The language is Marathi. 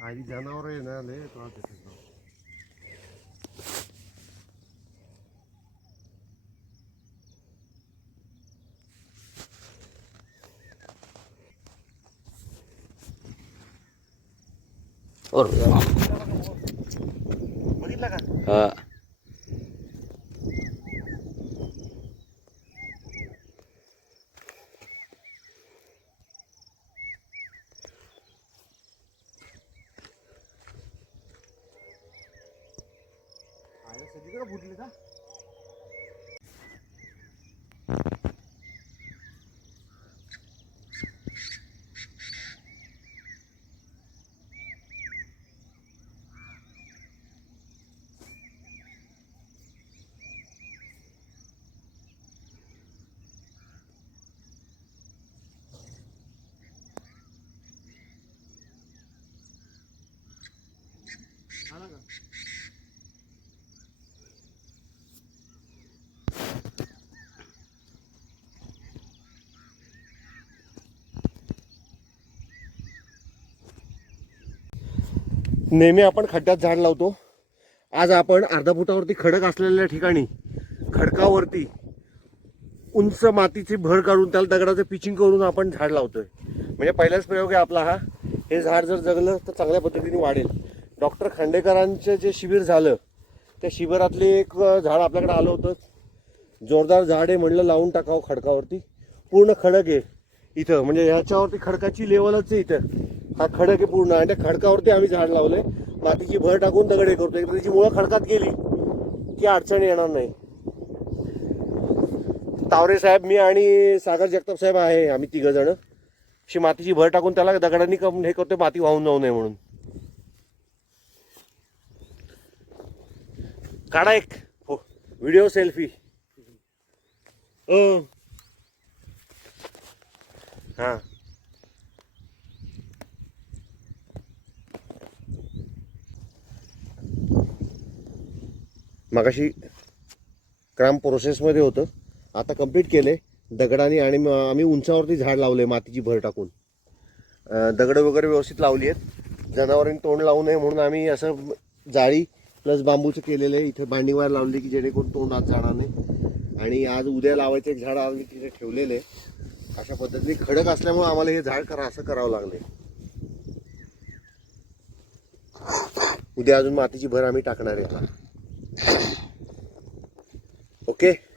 आणि जनावर आहे ना लय त्रास देतात बघितलं का हा आहे सगळीकडे फुटले का नेहमी आपण खड्ड्यात झाड लावतो. आज आपण अर्धा फुटावरती खडक असलेल्या ठिकाणी खडकावरती उंच मातीची भर काढून त्याला दगडाचं पिचिंग करून आपण झाड लावतोय. म्हणजे पहिलाच प्रयोग आहे आपला हा. हे झाड जर जगलं तर चांगल्या पद्धतीने वाढेल. डॉक्टर खांडेकरांचं जे शिबिर झालं त्या शिबिरातले एक झाड आपल्याकडे आलं होतं. जोरदार झाड आहे म्हणलं लावून टाकावं खडकावरती. पूर्ण खडक आहे इथं. म्हणजे ह्याच्यावरती खडकाची लेवलच आहे इथं. हा खडक आहे पूर्ण आणि त्या खडकावरती आम्ही झाड लावलंय. मातीची भर टाकून दगड हे करतो एकदा त्याची मुळं खडकात गेली. की अडचण येणार नाही. तावरे साहेब मी आणि सागर जगताप साहेब आहे आम्ही तिघ जण. अशी मातीची भर टाकून त्याला दगडांनी कम हे करतोय माती वाहून जाऊ नये म्हणून. काढा एक. हो. Video selfie. हो. मगाशी क्राम प्रोसेसमध्ये होतं. आता कंप्लीट केले. दगडाने आणि आम्ही उंचावरती झाड लावले मातीची भर टाकून. दगडं वगैरे व्यवस्थित लावली आहेत. जनावरांनी तोंड लावू नये म्हणून आम्ही असं जाळी प्लस बांबूचं केलेलं आहे. इथे बांडिंग लावले की जेणेकरून तोंड आज जाणार नाही. आणि आज उद्या लावायचं एक झाड आम्ही तिथे ठेवलेलं आहे. अशा पद्धतीने खडक असल्यामुळे आम्हाला हे झाड करा असं करावं लागले उद्या अजून मातीची भर आम्ही टाकणार आहे. आता ओके